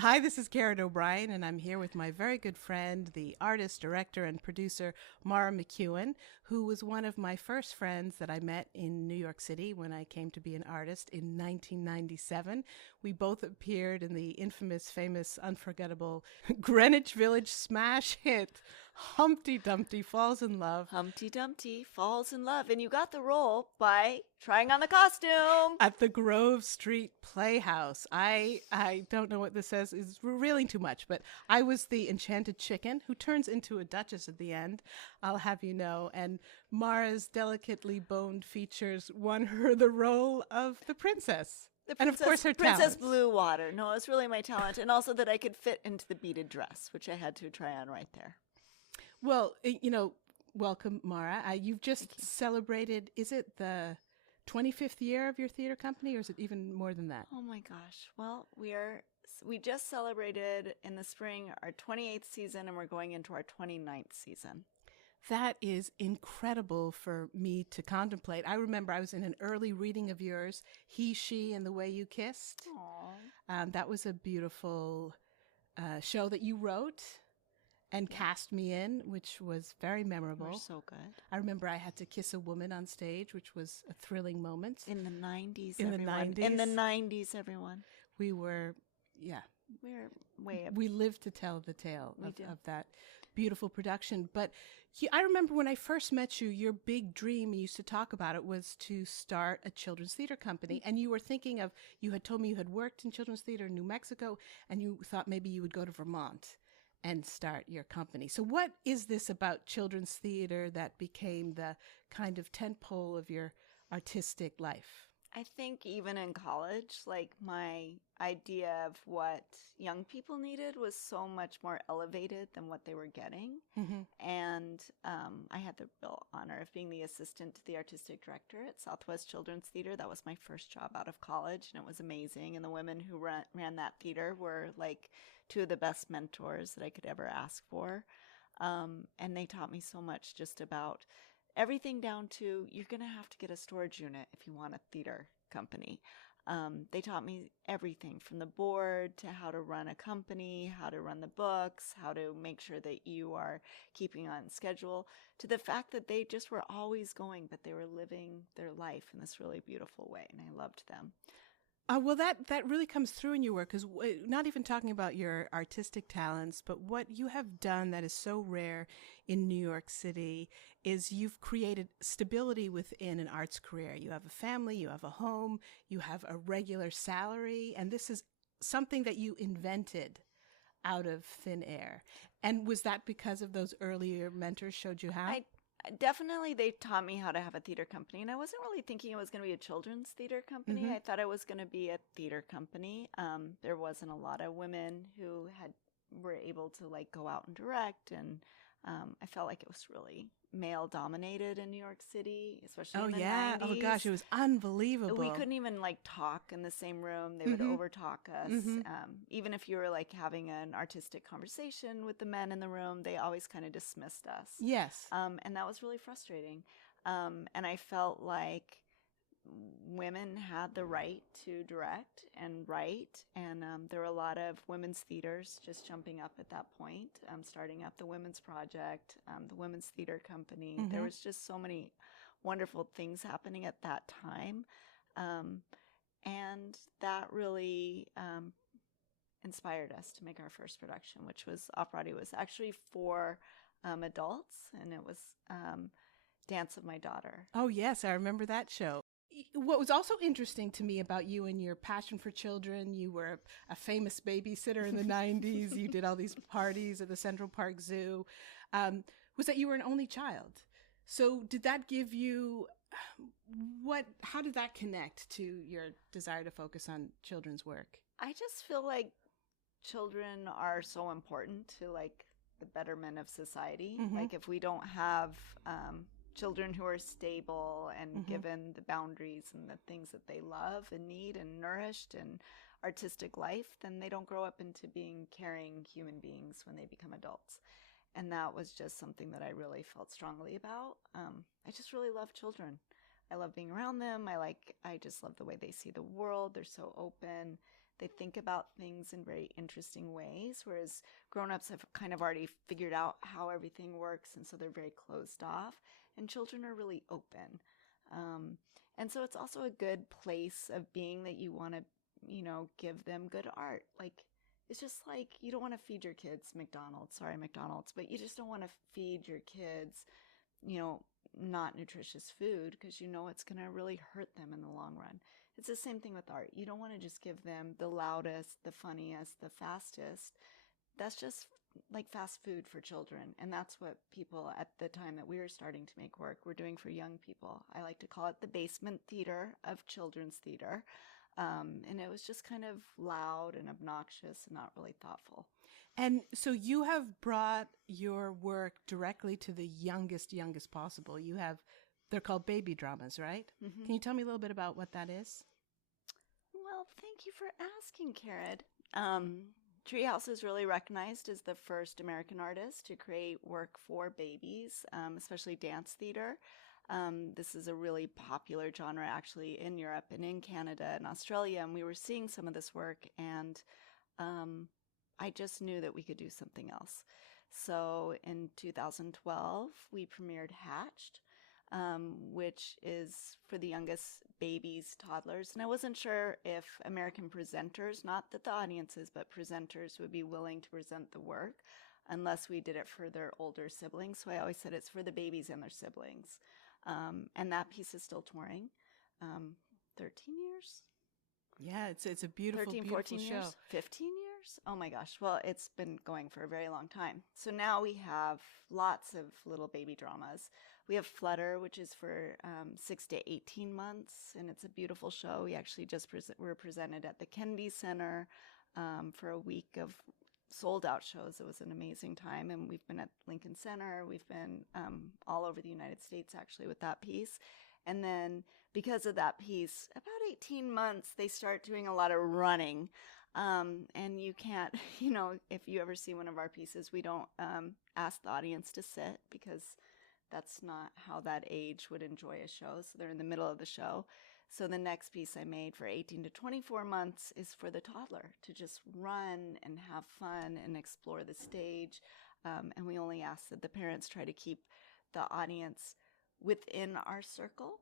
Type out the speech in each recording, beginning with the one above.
Hi, this is Caraid O'Brien, and I'm here with my very good friend, the artist, director, and producer, Mara McEwin, who was one of my first friends that I met in New York City when I came to be an artist in 1997. We both appeared in the infamous, famous, unforgettable Greenwich Village smash hit, Humpty Dumpty Falls in Love. Humpty Dumpty falls in love, and you got the role by trying on the costume. At the Grove Street Playhouse. I don't know what this says. It's revealing too much, but I was the enchanted chicken who turns into a duchess at the end, I'll have you know. And Mara's delicately boned features won her the role of the princess. And of course her Princess talents. Blue Water. No, it's really my talent, and also that I could fit into the beaded dress, which I had to try on right there. Well, welcome, Mara. You've just celebrated, is it the 25th year of your theater company, or is it even more than that? Oh my gosh. Well, we just celebrated in the spring our 28th season, and we're going into our 29th season. That is incredible for me to contemplate. I remember I was in an early reading of yours, He, She, and the Way You Kissed. Aww. That was a beautiful show that you wrote and cast me in, which was very memorable. We're so good. I remember I had to kiss a woman on stage, which was a thrilling moment. In the 90s, In the everyone. 90s. In the 90s, everyone. We were, We're way up. we lived to tell the tale We did. of that beautiful production. But I remember when I first met you, your big dream, you used to talk about it, was to start a children's theater company. And you were thinking of, you had told me you had worked in children's theater in New Mexico, and you thought maybe you would go to Vermont and start your company. So what is this about children's theater that became the kind of tentpole of your artistic life? I think even in college, like my idea of what young people needed was so much more elevated than what they were getting. Mm-hmm. And I had the real honor of being the assistant to the artistic director at Southwest Children's Theater. That was my first job out of college, and it was amazing. And the women who ran that theater were like two of the best mentors that I could ever ask for. And they taught me so much just about everything down to you're going to have to get a storage unit if you want a theater company. They taught me everything from the board to how to run a company, how to run the books, how to make sure that you are keeping on schedule, to the fact that they just were always going, but they were living their life in this really beautiful way, and I loved them. Well, that really comes through in your work, because not even talking about your artistic talents, but what you have done that is so rare in New York City is you've created stability within an arts career. You have a family, you have a home, you have a regular salary, and this is something that you invented out of thin air. And was that because of those earlier mentors showed you how? Definitely, they taught me how to have a theater company, and I wasn't really thinking it was going to be a children's theater company. Mm-hmm. I thought it was going to be a theater company. There wasn't a lot of women who were able to like go out and direct, and I felt like it was really male dominated in New York City, especially in the 90s. Oh gosh, it was unbelievable. We couldn't even like talk in the same room. They would overtalk us. Mm-hmm. Even if you were like having an artistic conversation with the men in the room, they always kind of dismissed us. Yes. And that was really frustrating. And I felt like women had the right to direct and write, and there were a lot of women's theaters just jumping up at that point, starting up the Women's Project, the Women's Theater Company. Mm-hmm. There was just so many wonderful things happening at that time, and that really inspired us to make our first production, which was Off-Broadway. It was actually for adults, and it was Dance of My Daughter. Oh, yes, I remember that show. What was also interesting to me about you and your passion for children, you were a famous babysitter in the 90s. You did all these parties at the Central Park Zoo, was that you were an only child. So did that give you, how did that connect to your desire to focus on children's work? I just feel like children are so important to like the betterment of society. Mm-hmm. Like if we don't have children who are stable and given the boundaries and the things that they love and need and nourished and artistic life, then they don't grow up into being caring human beings when they become adults. And that was just something that I really felt strongly about. I just really love children. I love being around them. I just love the way they see the world. They're so open. They think about things in very interesting ways, whereas grown-ups have kind of already figured out how everything works, and so they're very closed off. And children are really open. And so it's also a good place of being that you want to, give them good art. Like, it's just like you don't want to feed your kids McDonald's, but you just don't want to feed your kids, not nutritious food, because it's going to really hurt them in the long run. It's the same thing with art. You don't want to just give them the loudest, the funniest, the fastest. That's just like fast food for children. And that's what people at the time that we were starting to make work were doing for young people. I like to call it the basement theater of children's theater. And it was just kind of loud and obnoxious and not really thoughtful. And so you have brought your work directly to the youngest possible. They're called baby dramas, right? Mm-hmm. Can you tell me a little bit about what that is? Well, thank you for asking, Caraid. Treehouse is really recognized as the first American artist to create work for babies, especially dance theater. This is a really popular genre actually in Europe and in Canada and Australia, and we were seeing some of this work, and I just knew that we could do something else. So in 2012, we premiered Hatched, which is for the youngest babies, toddlers. And I wasn't sure if American presenters, not that the audiences, but presenters would be willing to present the work unless we did it for their older siblings. So I always said it's for the babies and their siblings. And that piece is still touring. 13 years? Yeah, it's a beautiful, 13, beautiful 14 show. Years? 15 years? Oh my gosh. Well, it's been going for a very long time. So now we have lots of little baby dramas. We have Flutter, which is for 6 to 18 months, and it's a beautiful show. We actually just were presented at the Kennedy Center for a week of sold-out shows. It was an amazing time, and we've been at Lincoln Center. We've been all over the United States, actually, with that piece. And then because of that piece, about 18 months, they start doing a lot of running. And you can't, if you ever see one of our pieces, we don't ask the audience to sit because that's not how that age would enjoy a show. So they're in the middle of the show. So the next piece I made for 18 to 24 months is for the toddler to just run and have fun and explore the stage. And we only ask that the parents try to keep the audience within our circle.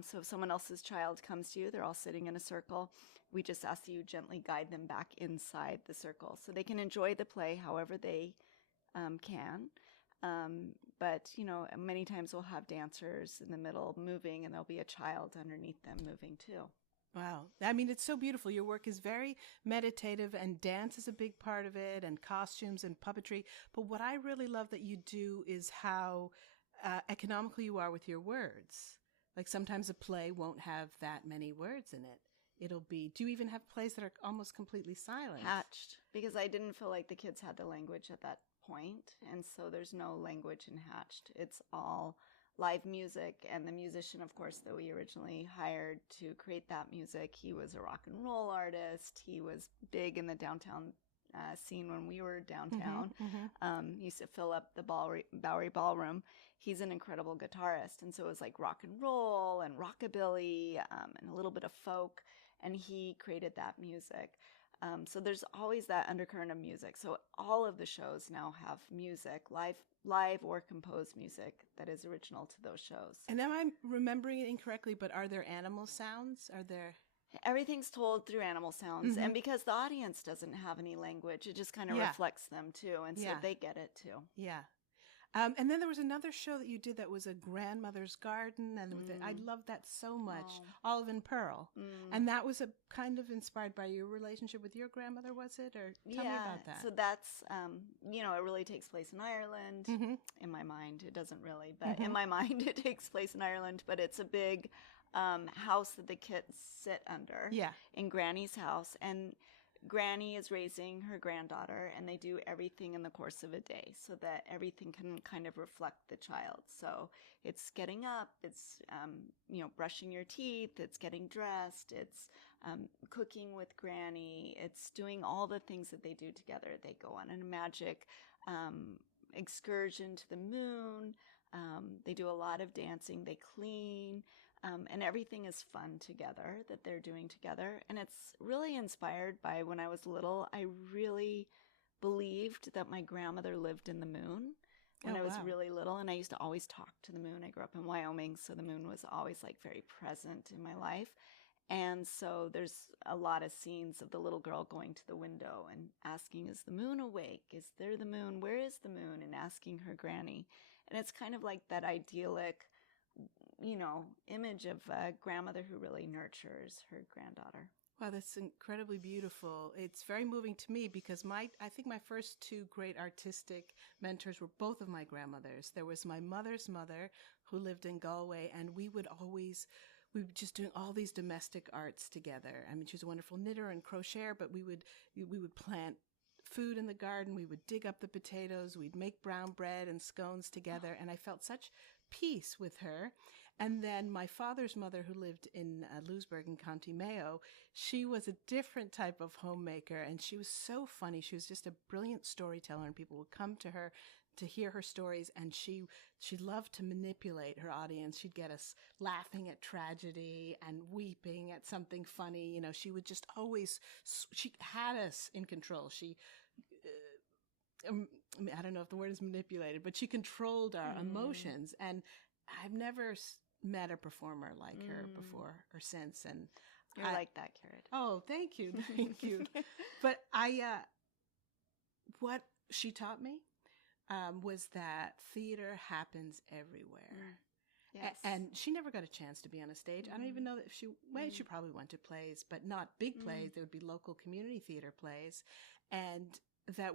So if someone else's child comes to you, they're all sitting in a circle, we just ask that you gently guide them back inside the circle so they can enjoy the play however they can. But, many times we'll have dancers in the middle moving, and there'll be a child underneath them moving too. Wow. I mean, it's so beautiful. Your work is very meditative, and dance is a big part of it, and costumes and puppetry. But what I really love that you do is how economical you are with your words. Like sometimes a play won't have that many words in it. Do you even have plays that are almost completely silent? Hatched, because I didn't feel like the kids had the language at that point, and so there's no language in Hatched. It's all live music, and the musician, of course, that we originally hired to create that music, he was a rock and roll artist. He was big in the downtown scene when we were downtown. He used to fill up the Bowery Ballroom. He's an incredible guitarist, and so it was like rock and roll and rockabilly and a little bit of folk, and he created that music. So there's always that undercurrent of music. So all of the shows now have music, live or composed music that is original to those shows. And am I remembering it incorrectly, but are there animal sounds? Everything's told through animal sounds. And because the audience doesn't have any language, it just kind of reflects them too. And so they get it too. Yeah. And then there was another show that you did that was a grandmother's garden, and I loved that so much, Olive and Pearl. And that was a kind of inspired by your relationship with your grandmother, was it? Or tell me about that. So that's, it really takes place in Ireland. In my mind, it doesn't really, but in my mind, it takes place in Ireland. But it's a big house that the kids sit under in Granny's house. And Granny is raising her granddaughter, and they do everything in the course of a day so that everything can kind of reflect the child. So it's getting up, it's, brushing your teeth, it's getting dressed, it's cooking with Granny, it's doing all the things that they do together. They go on a magic excursion to the moon. They do a lot of dancing. They clean. And everything is fun together that they're doing together. And it's really inspired by when I was little. I really believed that my grandmother lived in the moon when Oh, I was wow. really little. And I used to always talk to the moon. I grew up in Wyoming, so the moon was always like very present in my life. And so there's a lot of scenes of the little girl going to the window and asking, is the moon awake? Is there the moon? Where is the moon? And asking her granny. And it's kind of like that idyllic, image of a grandmother who really nurtures her granddaughter. Wow, that's incredibly beautiful. It's very moving to me because I think my first two great artistic mentors were both of my grandmothers. There was my mother's mother who lived in Galway, and we were just doing all these domestic arts together. I mean, she was a wonderful knitter and crocheter, but we would plant food in the garden. We would dig up the potatoes. We'd make brown bread and scones together. And I felt such peace with her. And then my father's mother, who lived in Louisburg in County Mayo, she was a different type of homemaker. And she was so funny. She was just a brilliant storyteller, and people would come to her to hear her stories, and she loved to manipulate her audience. She'd get us laughing at tragedy and weeping at something funny. She would just always, she had us in control. I don't know if the word is manipulated, but she controlled our emotions. And I've never met a performer like her before or since. And You're like that, Caraid. Oh, thank you. Thank you. But what she taught me was that theater happens everywhere. Yes. And she never got a chance to be on a stage. I don't even know if she probably went to plays, but not big plays. There would be local community theater plays. And that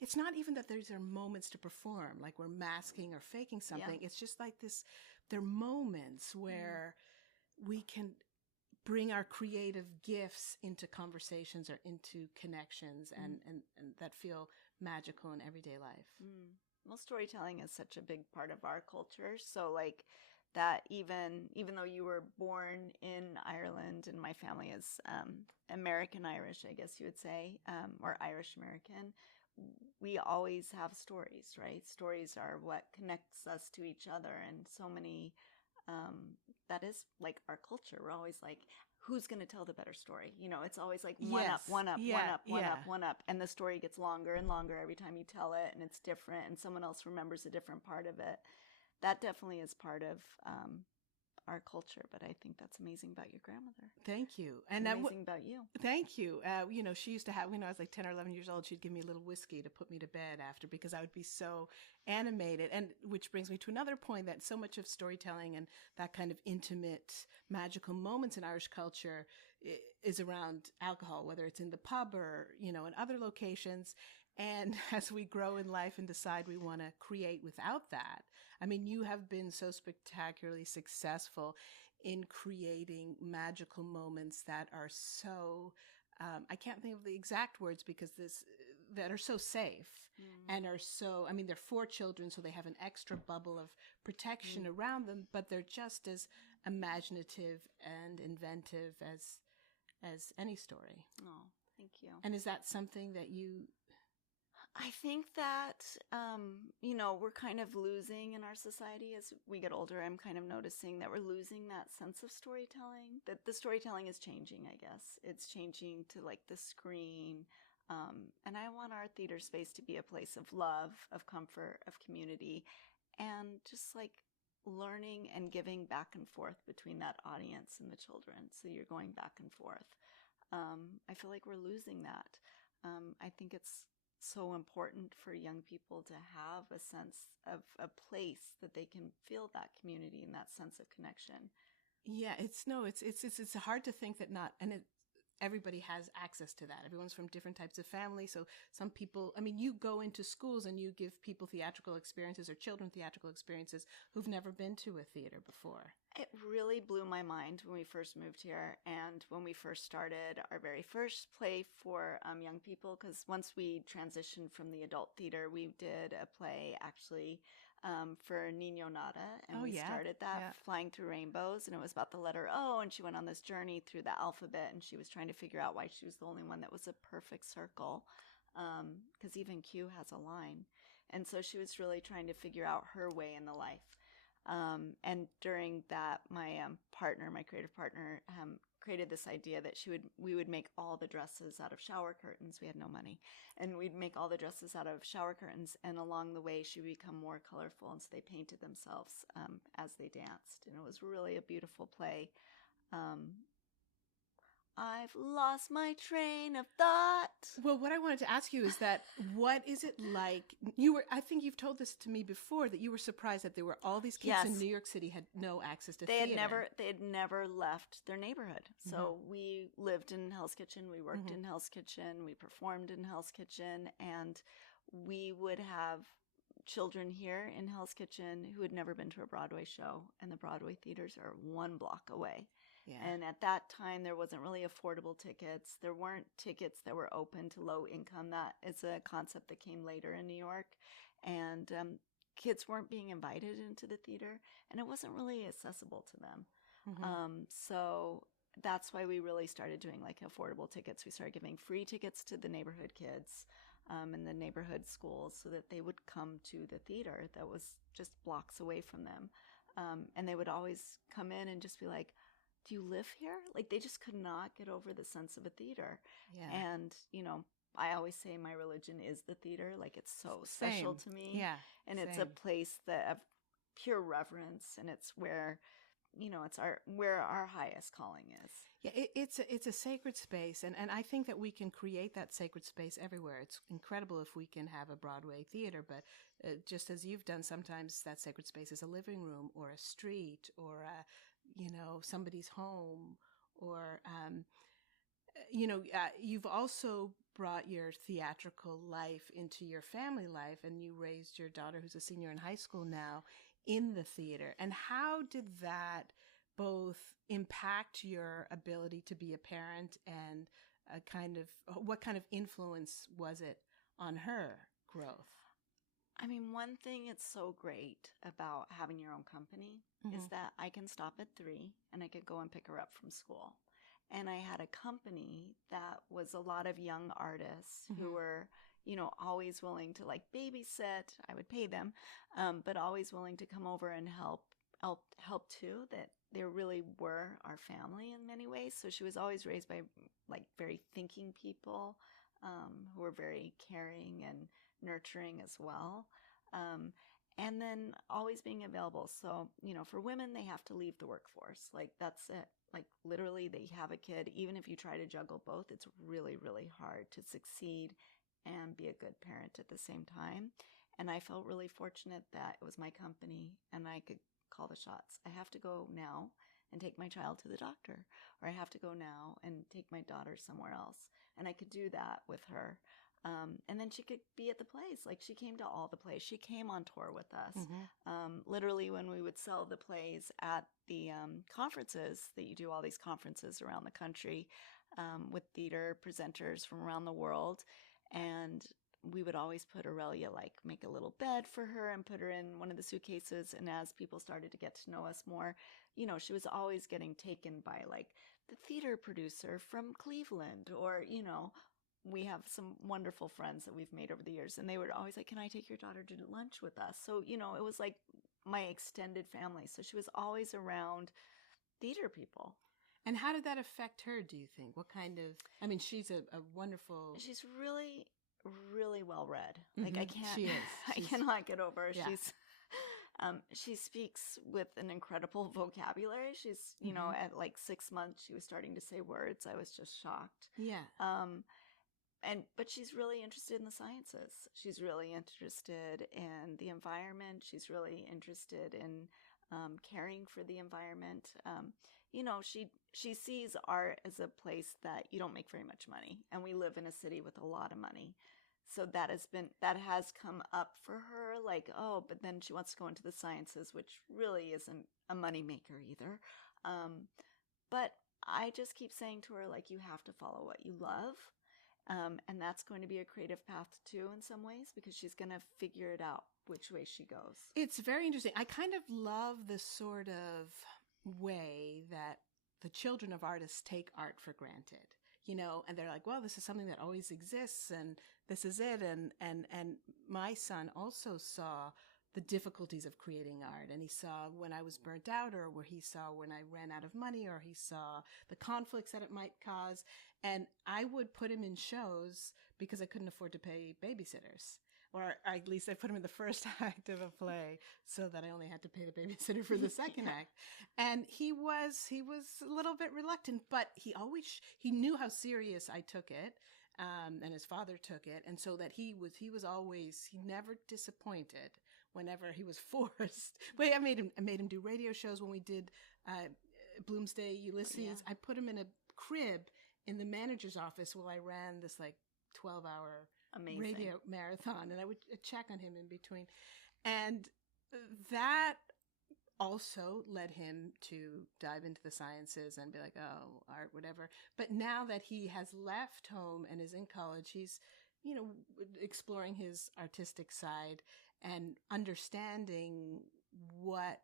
it's not even that these are moments to perform, like we're masking or faking something. Yeah. It's just like this, they're moments where we can bring our creative gifts into conversations or into connections and that feel magical in everyday life. Well, storytelling is such a big part of our culture. So like that, even though you were born in Ireland and my family is American Irish, I guess you would say, or Irish American, we always have stories, right? Stories are what connects us to each other. And so many, that is like our culture. We're always like, who's going to tell the better story? It's always like one up, one up, one up, one up, one up. And the story gets longer and longer every time you tell it, and it's different, and someone else remembers a different part of it. That definitely is part of our culture, but I think that's amazing about your grandmother. Thank you. And amazing about you. Thank you. She used to have, when I was like 10 or 11 years old, she'd give me a little whiskey to put me to bed after because I would be so animated. And which brings me to another point, that so much of storytelling and that kind of intimate, magical moments in Irish culture is around alcohol, whether it's in the pub or, in other locations. And as we grow in life and decide we want to create without that, I mean, you have been so spectacularly successful in creating magical moments that are so, I can't think of the exact words that are so safe and are so, I mean, they're for children, so they have an extra bubble of protection around them, but they're just as imaginative and inventive as any story. Oh, thank you. And is that something that I think that, we're kind of losing in our society as we get older. I'm kind of noticing that we're losing that sense of storytelling, that the storytelling is changing, I guess. It's changing to like the screen. And I want our theater space to be a place of love, of comfort, of community, and just like learning and giving back and forth between that audience and the children. So you're going back and forth. I feel like we're losing that. I think it's so important for young people to have a sense of a place that they can feel that community and that sense of connection. Yeah, it's hard to think that everybody has access to that. Everyone's from different types of families. So some people, I mean, you go into schools and you give people theatrical experiences or children theatrical experiences who've never been to a theater before. It really blew my mind when we first moved here and when we first started our very first play for young people, because once we transitioned from the adult theater, we did a play actually for Nino Nada, and we started that Flying Through Rainbows, and it was about the letter O, and she went on this journey through the alphabet, and she was trying to figure out why she was the only one that was a perfect circle, because even Q has a line, and so she was really trying to figure out her way in the life. And during that, my partner, my creative partner, created this idea that we would make all the dresses out of shower curtains. We had no money, and we'd make all the dresses out of shower curtains. And along the way, she would become more colorful, and so they painted themselves as they danced, and it was really a beautiful play. Um, I've lost my train of thought. Well, what I wanted to ask you is that what is it like? I think you've told this to me before, that you were surprised that there were all these kids in New York City had no access to theater. They had never left their neighborhood. So we lived in Hell's Kitchen, we worked in Hell's Kitchen, we performed in Hell's Kitchen, and we would have children here in Hell's Kitchen who had never been to a Broadway show, and the Broadway theaters are 1 block away. Yeah. And at that time, there wasn't really affordable tickets. There weren't tickets that were open to low income. That is a concept that came later in New York. And kids weren't being invited into the theater, and it wasn't really accessible to them. So that's why we really started doing like affordable tickets. We started giving free tickets to the neighborhood kids in the neighborhood schools so that they would come to the theater that was just blocks away from them. And they would always come in and just be like, do you live here? Like, they just could not get over the sense of a theater. Yeah. And, I always say my religion is the theater. Like, it's so special to me. Yeah. And it's a place of pure reverence, and it's where, it's where our highest calling is. Yeah, it's a sacred space, and I think that we can create that sacred space everywhere. It's incredible if we can have a Broadway theater, but just as you've done, sometimes that sacred space is a living room or a street or somebody's home, or you've also brought your theatrical life into your family life, and you raised your daughter, who's a senior in high school now, in the theater. And how did that both impact your ability to be a parent, and what kind of influence was it on her growth? I mean, one thing it's so great about having your own company is that I can stop at 3 and I could go and pick her up from school. And I had a company that was a lot of young artists who were, always willing to like babysit. I would pay them, but always willing to come over and help too. That they really were our family in many ways. So she was always raised by like very thinking people who were very caring and nurturing as well. And then always being available. So, for women, they have to leave the workforce. Like, that's it. Like, literally, they have a kid. Even if you try to juggle both, it's really, really hard to succeed and be a good parent at the same time. And I felt really fortunate that it was my company and I could call the shots. I have to go now and take my child to the doctor, or I have to go now and take my daughter somewhere else. And I could do that with her. And then she could be at the plays. Like, she came to all the plays. She came on tour with us. Literally, when we would sell the plays at the conferences, that you do all these conferences around the country with theater presenters from around the world. And we would always put Aurelia, like, make a little bed for her and put her in one of the suitcases. And as people started to get to know us more, she was always getting taken by, like, the theater producer from Cleveland, or, we have some wonderful friends that we've made over the years, and they were always like, can I take your daughter to lunch with us? So, it was like my extended family. So she was always around theater people. And how did that affect her, do you think? What kind of, I mean, she's a wonderful... She's really, really well read. Like, I can't... She is. I cannot get over her. Yeah. She speaks with an incredible vocabulary. She's, at like 6 months, she was starting to say words. I was just shocked. Yeah. But she's really interested in the sciences. She's really interested in the environment. She's really interested in caring for the environment. She sees art as a place that you don't make very much money, and we live in a city with a lot of money. So that has come up for her, like, oh, but then she wants to go into the sciences, which really isn't a moneymaker either. But I just keep saying to her, like, you have to follow what you love. And that's going to be a creative path too in some ways, because she's going to figure it out which way she goes. It's very interesting. I kind of love the sort of way that the children of artists take art for granted, and they're like, well, this is something that always exists and this is it. And my son also saw the difficulties of creating art, and he saw when I was burnt out, or where he saw when I ran out of money, or he saw the conflicts that it might cause. And I would put him in shows because I couldn't afford to pay babysitters. Or at least I put him in the first act of a play so that I only had to pay the babysitter for the second act. And he was a little bit reluctant, but he knew how serious I took it. And his father took it. And so that he never disappointed whenever he was forced. But I made him do radio shows when we did, Bloomsday Ulysses. Yeah. I put him in a crib in the manager's office while I ran this 12-hour radio marathon, and I would check on him in between. And that also led him to dive into the sciences and be like, oh, art, whatever. But now that he has left home and is in college, he's, exploring his artistic side and understanding what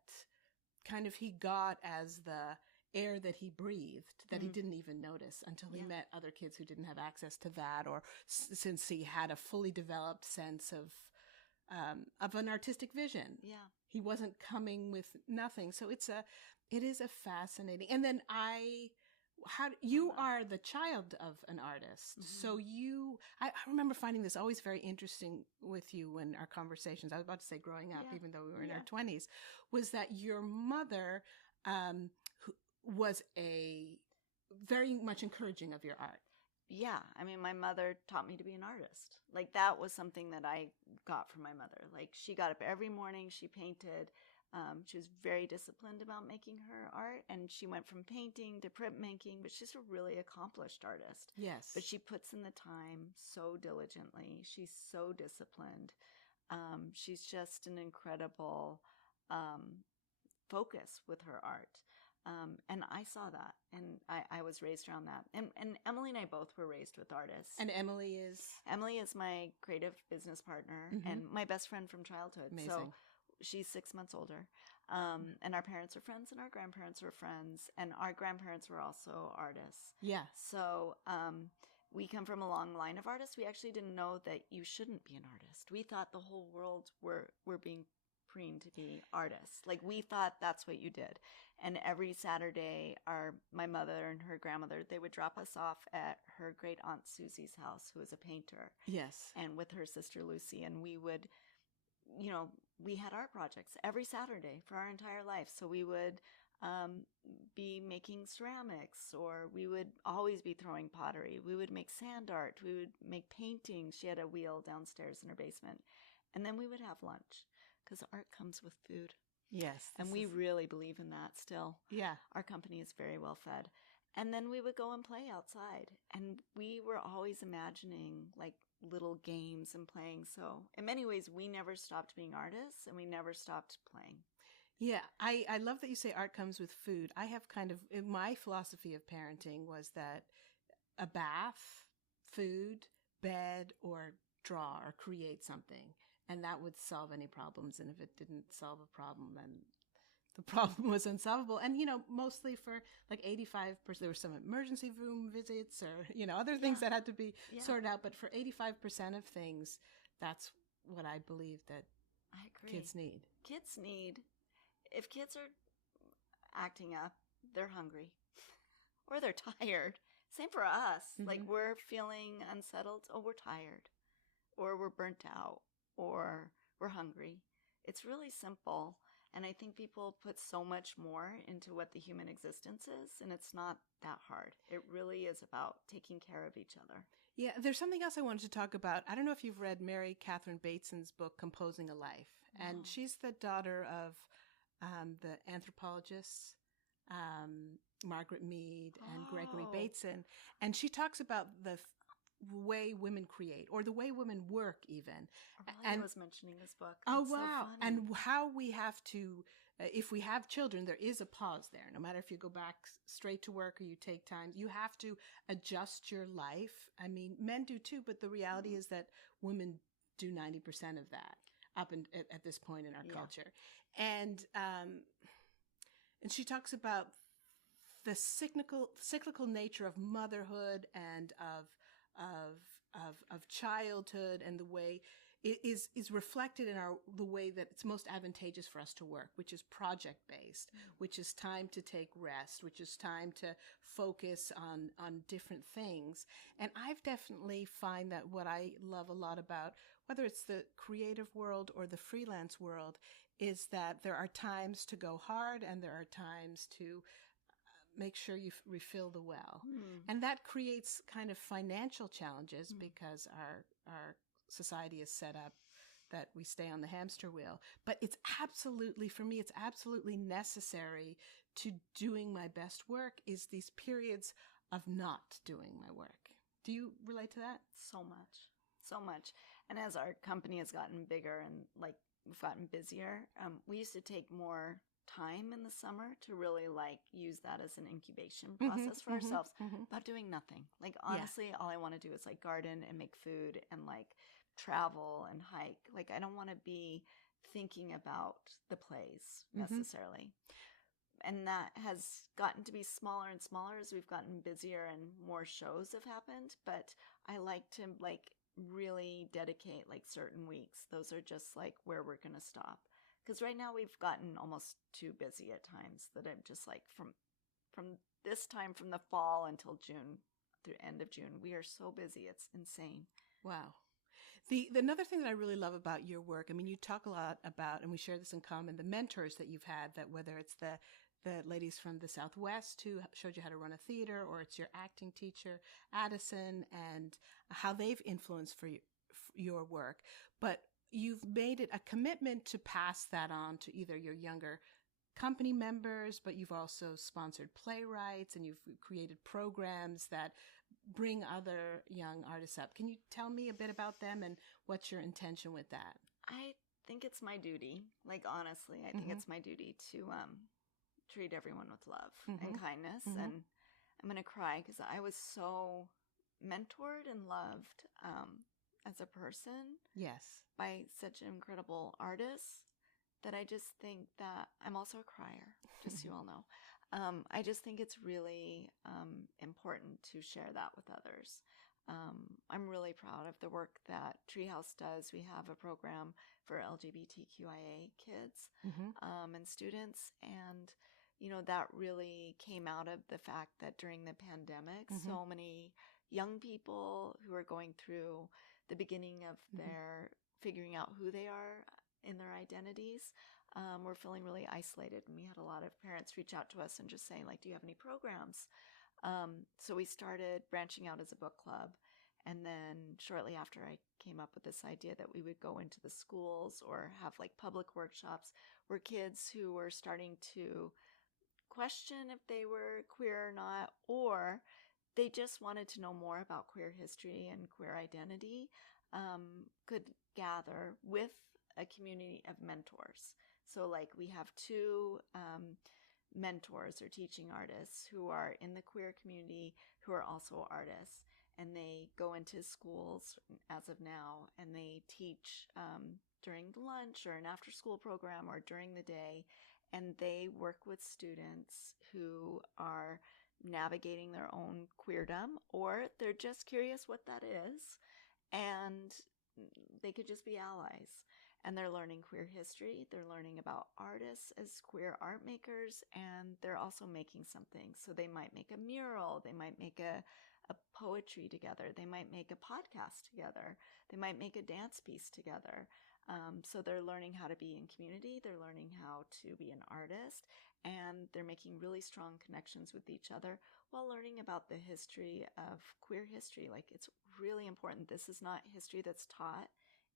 kind of he got as the air that he breathed, that he didn't even notice until he met other kids who didn't have access to that, or since he had a fully developed sense of an artistic vision. Yeah. He wasn't coming with nothing. So it is a fascinating. And then you are the child of an artist. Mm-hmm. So I remember finding this always very interesting with you in our conversations. I was about to say growing up, even though we were in our 20s, was that your mother, who was very much encouraging of your art. Yeah. I mean, my mother taught me to be an artist. That was something that I got from my mother. She got up every morning, she painted. She was very disciplined about making her art, and she went from painting to printmaking, but she's a really accomplished artist. Yes. But she puts in the time so diligently. She's so disciplined. She's just an incredible focus with her art. And I saw that, and I was raised around that. And Emily and I both were raised with artists. And Emily is my creative business partner and my best friend from childhood. Amazing. So she's 6 months older. And our parents are friends, and our grandparents were friends, and our grandparents were also artists. Yeah. So we come from a long line of artists. We actually didn't know that you shouldn't be an artist. We thought the whole world were being preened to be artists. We thought that's what you did. And every Saturday, my mother and her grandmother, they would drop us off at her great aunt Susie's house, who was a painter. Yes. And with her sister Lucy, and we would, we had art projects every Saturday for our entire life. So we would be making ceramics, or we would always be throwing pottery. We would make sand art. We would make paintings. She had a wheel downstairs in her basement. And then we would have lunch, because art comes with food. Yes. And we really believe in that still. Yeah. Our company is very well fed. And then we would go and play outside. And we were always imagining little games and playing. So in many ways, we never stopped being artists, and we never stopped playing. Yeah. I love that you say art comes with food. I have my philosophy of parenting was that a bath, food, bed, or draw or create something. And that would solve any problems. And if it didn't solve a problem, then the problem was unsolvable. And, mostly for 85%, there were some emergency room visits or, other things that had to be sorted out. But for 85% of things, that's what I believe that kids need. If kids are acting up, they're hungry or they're tired. Same for us. Mm-hmm. We're feeling unsettled. Oh, we're tired, or we're burnt out, or we're hungry. It's really simple. And I think people put so much more into what the human existence is, and it's not that hard. It really is about taking care of each other. Yeah, there's something else I wanted to talk about. I don't know if you've read Mary Catherine Bateson's book, Composing a Life. And she's the daughter of the anthropologists, Margaret Mead and Gregory Bateson. And she talks about the way women create, or the way women work even. And was mentioning this book. That's wow. So and how we have to, if we have children, there is a pause there. No matter if you go back straight to work or you take time, you have to adjust your life. I mean, men do too, but the reality is that women do 90% of that up at this point in our culture. And she talks about the cyclical nature of motherhood and of childhood, and the way is reflected in the way that it's most advantageous for us to work, which is project based, which is time to take rest, which is time to focus on different things. And I've definitely find that what I love a lot about whether it's the creative world or the freelance world is that there are times to go hard and there are times to make sure you refill the well. And that creates kind of financial challenges because our society is set up that we stay on the hamster wheel. But it's absolutely, for me, it's absolutely necessary to doing my best work is these periods of not doing my work. Do you relate to that? So much. So much. And as our company has gotten bigger and like we've gotten busier, we used to take more time in the summer to really like use that as an incubation process for ourselves about doing nothing. Like honestly, all I want to do is like garden and make food and like travel and hike. Like I don't want to be thinking about the plays necessarily. And that has gotten to be smaller and smaller as we've gotten busier and more shows have happened. But I like to like really dedicate like certain weeks. Those are just like where we're going to stop. Because right now we've gotten almost too busy at times that I'm just like from this time from the fall until June through end of June, we are so busy. It's insane. Wow. The another thing that I really love about your work, I mean, you talk a lot about, and we share this in common, the mentors that you've had, that whether it's the ladies from the Southwest who showed you how to run a theater, or it's your acting teacher, Addison, and how they've influenced for your work. But you've made it a commitment to pass that on to either your younger company members, but you've also sponsored playwrights and you've created programs that bring other young artists up. Can you tell me a bit about them and what's your intention with that? I think it's my duty. Like, honestly, I think it's my duty to treat everyone with love and kindness. And I'm going to cry because I was so mentored and loved as a person. Yes. By such incredible artists that I just think that I'm also a crier, just so you all know. I just think it's really important to share that with others. I'm really proud of the work that Treehouse does. We have a program for LGBTQIA kids and students. And, you know, that really came out of the fact that during the pandemic, so many young people who are going through the beginning of their figuring out who they are in their identities, were feeling really isolated. And we had a lot of parents reach out to us and just saying, like, do you have any programs? So we started branching out as a book club. And then shortly after, I came up with this idea that we would go into the schools or have like public workshops where kids who were starting to question if they were queer or not, or they just wanted to know more about queer history and queer identity, could gather with a community of mentors. So like we have two mentors or teaching artists who are in the queer community who are also artists. And they go into schools as of now and they teach during lunch or an after school program or during the day. And they work with students who are navigating their own queerdom, or they're just curious what that is. And they could just be allies. And they're learning queer history. They're learning about artists as queer art makers. And they're also making something. So they might make a mural. They might make a poetry together. They might make a podcast together. They might make a dance piece together. So they're learning how to be in community. They're learning how to be an artist. And they're making really strong connections with each other while learning about the history of queer history. Like, it's really important. This is not history that's taught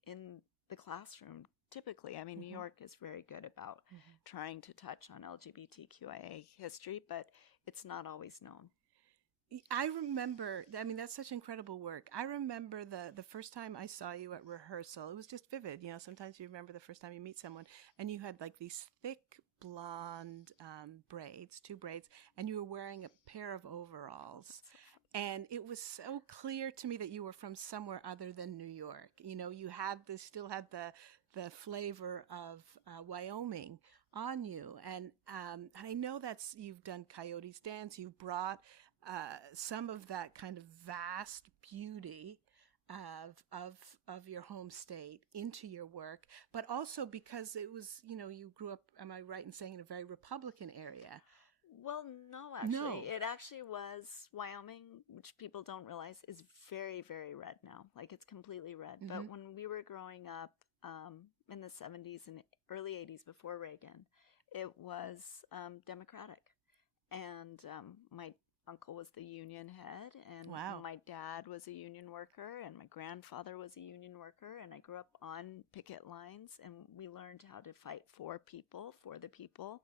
in the classroom typically. I mean, New York is very good about trying to touch on LGBTQIA history, but it's not always known. I remember, I mean, that's such incredible work. I remember the first time I saw you at rehearsal. It was just vivid. You know, sometimes you remember the first time you meet someone and you had like these thick blonde braids, two braids, and you were wearing a pair of overalls. And it was so clear to me that you were from somewhere other than New York. You know, you had still had the flavor of Wyoming on you. And I know you've done Coyote's Dance. You've brought some of that kind of vast beauty of your home state into your work, but also because it was, you grew up, am I right in saying, in a very Republican area? Well, no, actually. No. It actually was Wyoming, which people don't realize is very, very red now. Like, it's completely red. Mm-hmm. But when we were growing up in the 70s and early 80s before Reagan, it was Democratic. And my uncle was the union head, and Wow. my dad was a union worker, and my grandfather was a union worker, and I grew up on picket lines, and we learned how to fight for people, for the people.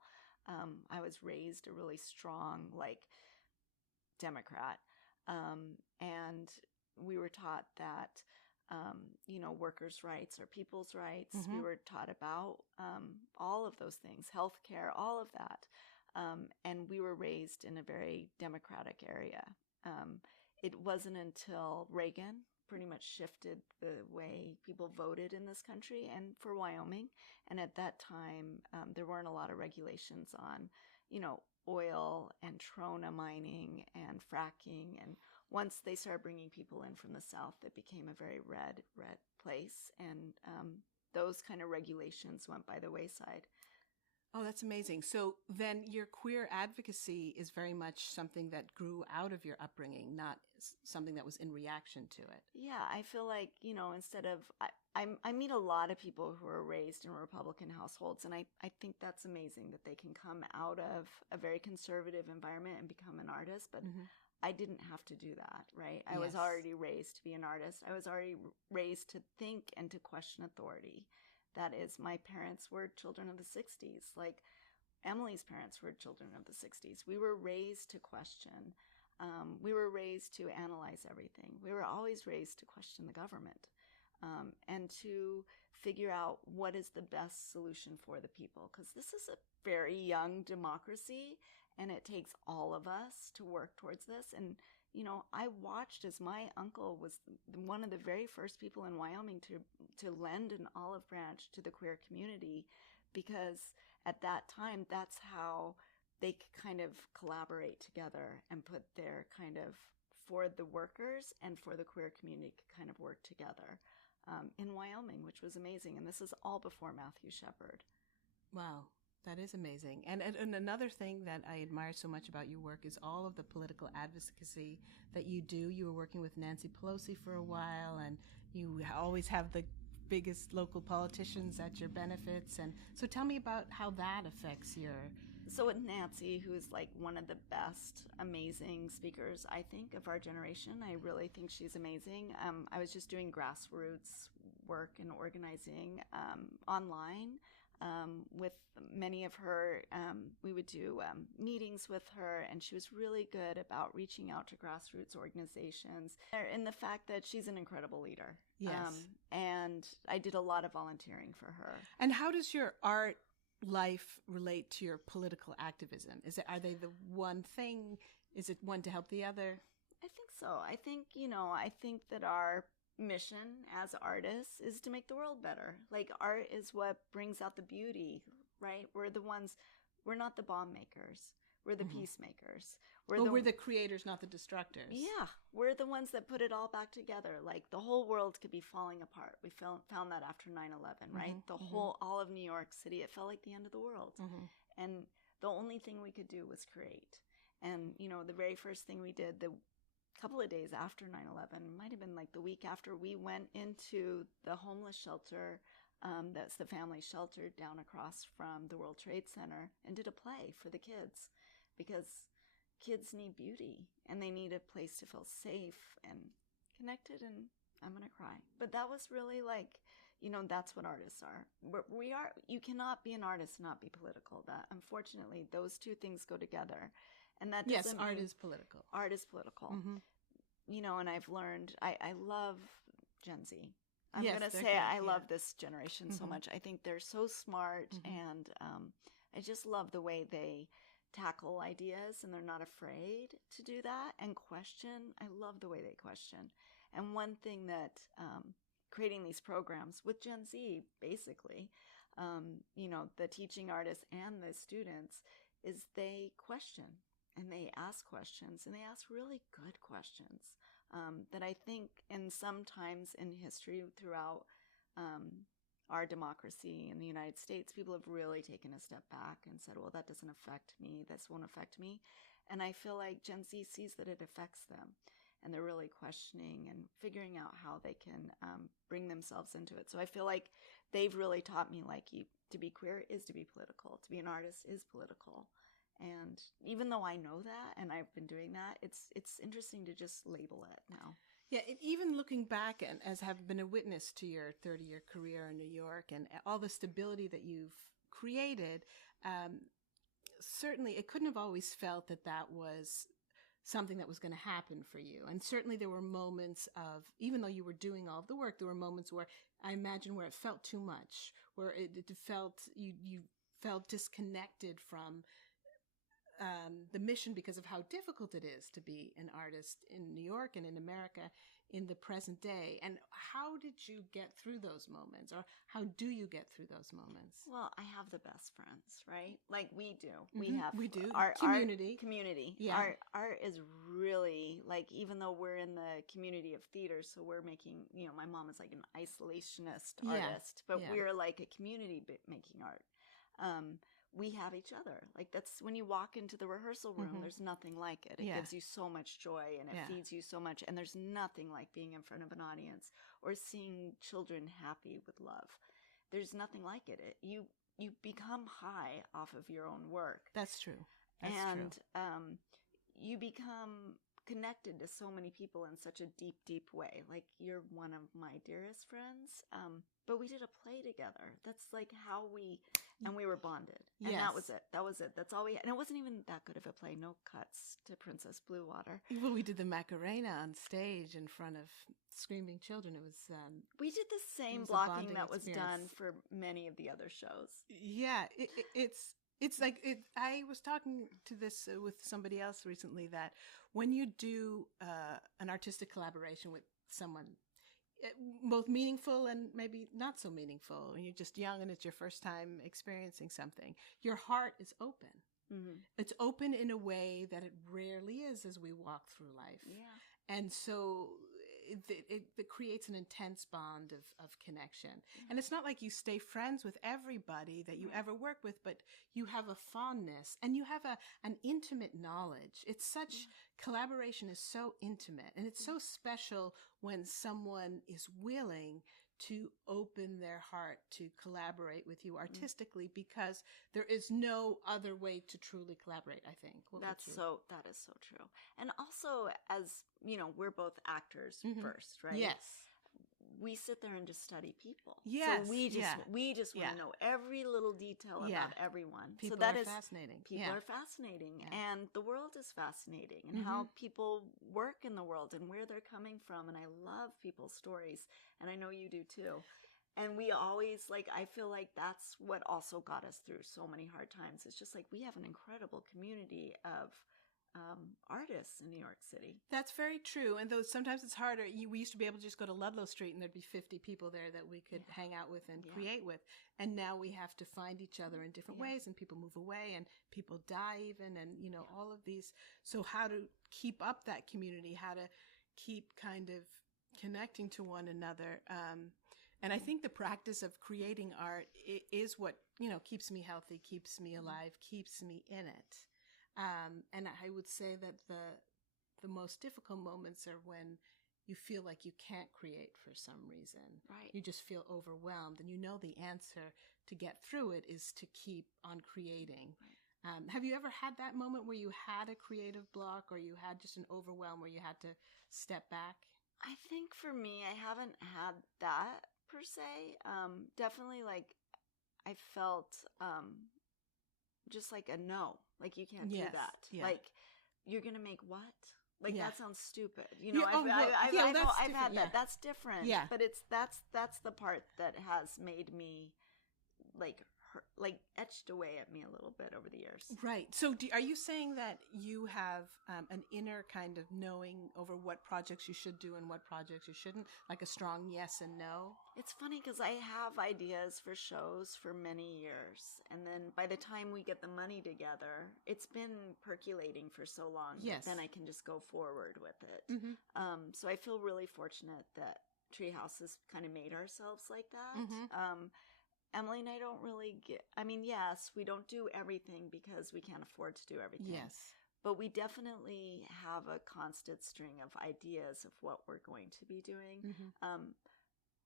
I was raised a really strong, Democrat. And we were taught that, workers' rights are people's rights. Mm-hmm. We were taught about all of those things, healthcare, all of that. And we were raised in a very democratic area. It wasn't until Reagan pretty much shifted the way people voted in this country and for Wyoming. And at that time, there weren't a lot of regulations on, oil and trona mining and fracking. And once they started bringing people in from the South, it became a very red place. And those kind of regulations went by the wayside. Oh, that's amazing. So then your queer advocacy is very much something that grew out of your upbringing, not something that was in reaction to it. Yeah, I feel like, instead of, I meet a lot of people who are raised in Republican households, and I think that's amazing that they can come out of a very conservative environment and become an artist, but Mm-hmm. I didn't have to do that, right? I Yes. was already raised to be an artist. I was already raised to think and to question authority. That is, my parents were children of the 60s. Like, Emily's parents were children of the 60s. We were raised to question. We were raised to analyze everything. We were always raised to question the government and to figure out what is the best solution for the people. Because this is a very young democracy, and it takes all of us to work towards this. And I watched as my uncle was one of the very first people in Wyoming to lend an olive branch to the queer community, because at that time, that's how they could kind of collaborate together and put their kind of, for the workers and for the queer community, could kind of work together in Wyoming, which was amazing. And this is all before Matthew Shepard. Wow. That is amazing. And another thing that I admire so much about your work is all of the political advocacy that you do. You were working with Nancy Pelosi for a while, and you always have the biggest local politicians at your benefits. And so tell me about how that affects your... So with Nancy, who is like one of the best, amazing speakers, I think, of our generation, I really think she's amazing. I was just doing grassroots work and organizing online. With many of her, we would do meetings with her, and she was really good about reaching out to grassroots organizations, and the fact that she's an incredible leader. Yes. And I did a lot of volunteering for her. And how does your art life relate to your political activism? Are they the one thing? Is it one to help the other? I think so. I think that our mission as artists is to make the world better. Like, art is what brings out the beauty, right? We're not the bomb makers. We're the peacemakers. We're the creators, not the destructors. Yeah, we're the ones that put it all back together. Like, the whole world could be falling apart. We found that after 9/11, right? All of New York City, it felt like the end of the world. And the only thing we could do was create. And, the very first thing we did, the couple of days after 9/11, might have been like the week after, we went into the homeless shelter, that's the family shelter down across from the World Trade Center, and did a play for the kids, because kids need beauty and they need a place to feel safe and connected. And I'm gonna cry, but that was really like, that's what artists are. You cannot be an artist and not be political. That, unfortunately, those two things go together. And that doesn't art mean is political. Art is political. And I've learned, I love Gen Z. I'm going to say I love this generation so much. I think they're so smart, and I just love the way they tackle ideas, and they're not afraid to do that and question. I love the way they question. And one thing that creating these programs with Gen Z, basically, the teaching artists and the students, is they question. And they ask questions, and they ask really good questions that I think in sometimes in history throughout our democracy in the United States, people have really taken a step back and said, well, that doesn't affect me. This won't affect me. And I feel like Gen Z sees that it affects them. And they're really questioning and figuring out how they can bring themselves into it. So I feel like they've really taught me, like, to be queer is to be political. To be an artist is political. And even though I know that and I've been doing that, it's interesting to just label it now. Yeah, and even looking back and as have been a witness to your 30-year career in New York and all the stability that you've created, certainly it couldn't have always felt that that was something that was going to happen for you. And certainly there were moments of, even though you were doing all of the work, there were moments where I imagine where it felt too much, where it felt, you felt disconnected from the mission because of how difficult it is to be an artist in New York and in America in the present day. And how did you get through those moments, or how do you get through those moments? Well, I have the best friends, right? Like we do. Mm-hmm. We do. Our community. Community. Yeah. Art is really, like, even though we're in the community of theater, so we're making, my mom is like an isolationist artist, but we're like a community making art. We have each other. Like, that's when you walk into the rehearsal room, there's nothing like it. It gives you so much joy and it feeds you so much. And there's nothing like being in front of an audience or seeing children happy with love. There's nothing like it. You become high off of your own work. That's true. You become connected to so many people in such a deep, deep way. Like, you're one of my dearest friends. But we did a play together. That's like how we were bonded. And that was it. That's all and it wasn't even that good of a play. No cuts to Princess Bluewater. Well, we did the Macarena on stage in front of screaming children. It was, we did the same blocking that was done for many of the other shows. Yeah. It's like, I was talking to this with somebody else recently, that when you do an artistic collaboration with someone, both meaningful and maybe not so meaningful, and you're just young and it's your first time experiencing something, your heart is open. Mm-hmm. It's open in a way that it rarely is as we walk through life. Yeah. And so it creates an intense bond of connection. Mm-hmm. And it's not like you stay friends with everybody that you ever work with, but you have a fondness and you have an intimate knowledge. It's such, collaboration is so intimate, and it's so special when someone is willing to open their heart to collaborate with you artistically, because there is no other way to truly collaborate, I think. That is so true. And also, as we're both actors first, right? Yes. We sit there and just study people. Yes. So we just want to know every little detail about everyone. People so that are is fascinating. People are fascinating. Yeah. And the world is fascinating, and how people work in the world and where they're coming from. And I love people's stories. And I know you do too. And we always, I feel like that's what also got us through so many hard times. It's just like, we have an incredible community of artists in New York City. That's very true. And though sometimes it's harder, we used to be able to just go to Ludlow Street and there'd be 50 people there that we could hang out with and create with. And now we have to find each other in different ways, and people move away and people die even, and all of these. So how to keep up that community, how to keep kind of connecting to one another. And I think the practice of creating art is what, keeps me healthy, keeps me alive, keeps me in it. And I would say that the most difficult moments are when you feel like you can't create for some reason. Right. You just feel overwhelmed, and the answer to get through it is to keep on creating. Right. Have you ever had that moment where you had a creative block, or you had just an overwhelm where you had to step back? I think for me, I haven't had that per se. Definitely, I felt just like a no. Like, you can't do that. Yeah. Like, you're going to make what? Like, that sounds stupid. I've had that. That's different. Yeah. But that's the part that has made me, like etched away at me a little bit over the years. Right. So are you saying that you have an inner kind of knowing over what projects you should do and what projects you shouldn't, like a strong yes and no? It's funny because I have ideas for shows for many years. And then by the time we get the money together, it's been percolating for so long Yes. that then I can just go forward with it. Mm-hmm. So I feel really fortunate that Treehouse has kind of made ourselves like that. Mm-hmm. Emily and I don't really yes, we don't do everything because we can't afford to do everything. Yes. But we definitely have a constant string of ideas of what we're going to be doing. Mm-hmm.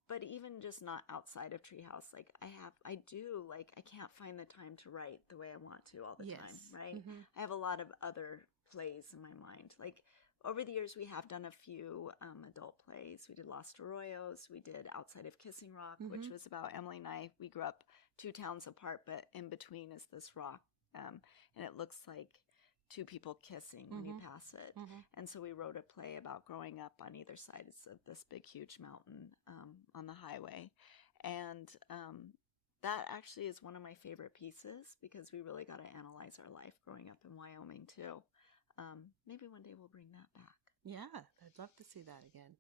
But even just not outside of Treehouse, like I can't find the time to write the way I want to all the time, right? Mm-hmm. I have a lot of other plays in my mind. Like over the years, we have done a few adult plays. We did Lost Arroyos. We did Outside of Kissing Rock, which was about Emily and I. We grew up 2 towns apart, but in between is this rock. And it looks like 2 people kissing when you pass it. And so we wrote a play about growing up on either sides of this big, huge mountain on the highway. And that actually is one of my favorite pieces because we really got to analyze our life growing up in Wyoming too. Maybe one day we'll bring that back. Yeah, I'd love to see that again.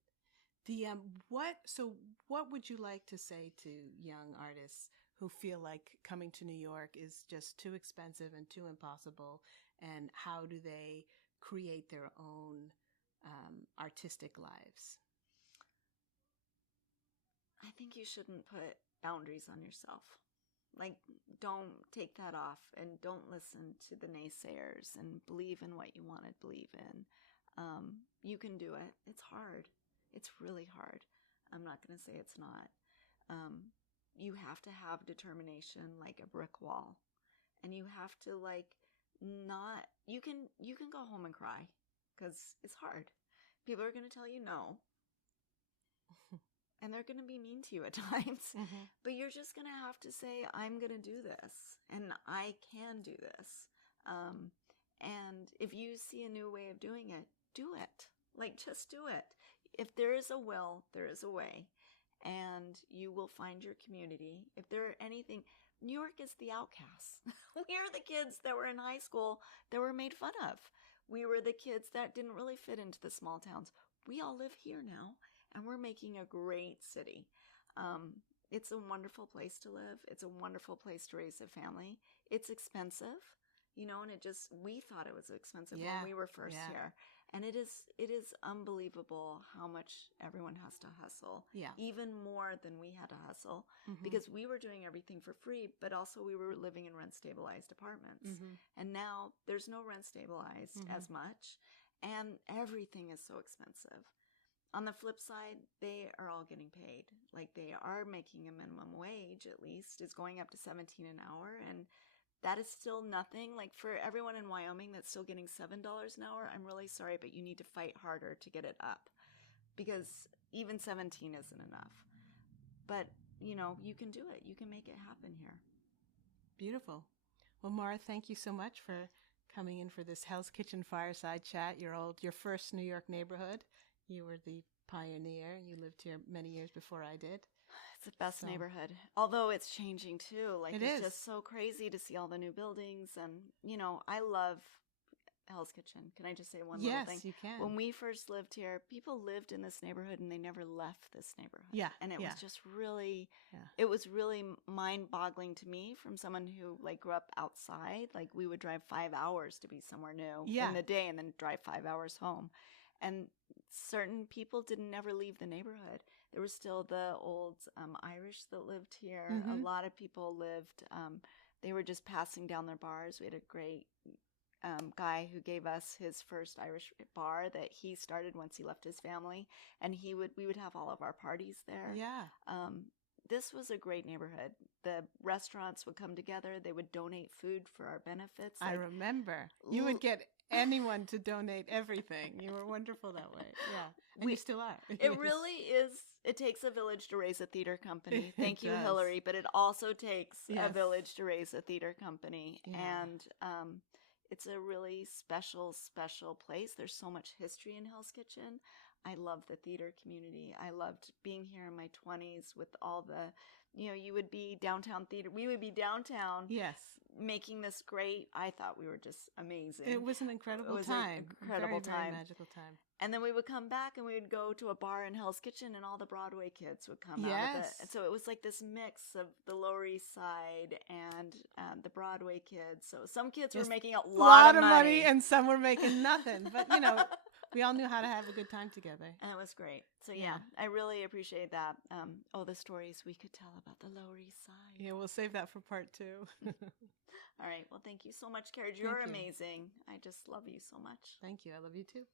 What would you like to say to young artists who feel like coming to New York is just too expensive and too impossible? And how do they create their own artistic lives? I think you shouldn't put boundaries on yourself. Like, don't take that off and don't listen to the naysayers and believe in what you want to believe in. You can do it. It's hard. It's really hard. I'm not going to say it's not. You have to have determination like a brick wall. And you have to you can go home and cry because it's hard. People are going to tell you no. And they're going to be mean to you at times. But you're just going to have to say, I'm going to do this. And I can do this. And if you see a new way of doing it, do it. Like, just do it. If there is a will, there is a way. And you will find your community. If there are anything, New York is the outcasts. We are the kids that were in high school that were made fun of. We were the kids that didn't really fit into the small towns. We all live here now. And we're making a great city. It's a wonderful place to live. It's a wonderful place to raise a family. It's expensive, and we thought it was expensive when we were first here. And it is unbelievable how much everyone has to hustle. Yeah. Even more than we had to hustle because we were doing everything for free, but also we were living in rent stabilized apartments. And now there's no rent stabilized as much and everything is so expensive. On the flip side, they are all getting paid. Like they are making a minimum wage, at least. It's going up to $17 an hour. And that is still nothing. Like for everyone in Wyoming that's still getting $7 an hour, I'm really sorry, but you need to fight harder to get it up. Because even 17 isn't enough. But, you can do it. You can make it happen here. Beautiful. Well, Mara, thank you so much for coming in for this Hell's Kitchen Fireside Chat, your first New York neighborhood. You were the pioneer. You lived here many years before I did. It's the best neighborhood. Although it's changing too. It's is. Just so crazy to see all the new buildings. And, I love Hell's Kitchen. Can I just say one little thing? Yes, you can. When we first lived here, people lived in this neighborhood and they never left this neighborhood. Yeah. And it was just really, it was really mind-boggling to me from someone who grew up outside. Like we would drive 5 hours to be somewhere new in the day and then drive 5 hours home. And certain people didn't never leave the neighborhood. There was still the old Irish that lived here. A lot of people lived. They were just passing down their bars. We had a great guy who gave us his first Irish bar that he started once he left his family, and we would have all of our parties there. Yeah. This was a great neighborhood. The restaurants would come together. They would donate food for our benefits. I remember. You would get anyone to donate everything. You were wonderful that way. Yeah. And you still are. It really is. It takes a village to raise a theater company. Thank you, Hillary. But it also takes a village to raise a theater company. Yeah. And it's a really special, special place. There's so much history in Hell's Kitchen. I love the theater community. I loved being here in my 20s with all the, you would be downtown theater. We would be downtown. Yes. Making this great. I thought we were just amazing. It was an incredible time. An incredible very, time. Very magical time. And then we would come back and we would go to a bar in Hell's Kitchen and all the Broadway kids would come out of it. And so it was like this mix of the Lower East Side and the Broadway kids. So some kids were making a lot of money and some were making nothing. But, we all knew how to have a good time together. And it was great. So, yeah, I really appreciate that. The stories we could tell about the Lower East Side. Yeah, we'll save that for part 2. All right. Well, thank you so much, Caraid. You're amazing. I just love you so much. Thank you. I love you too.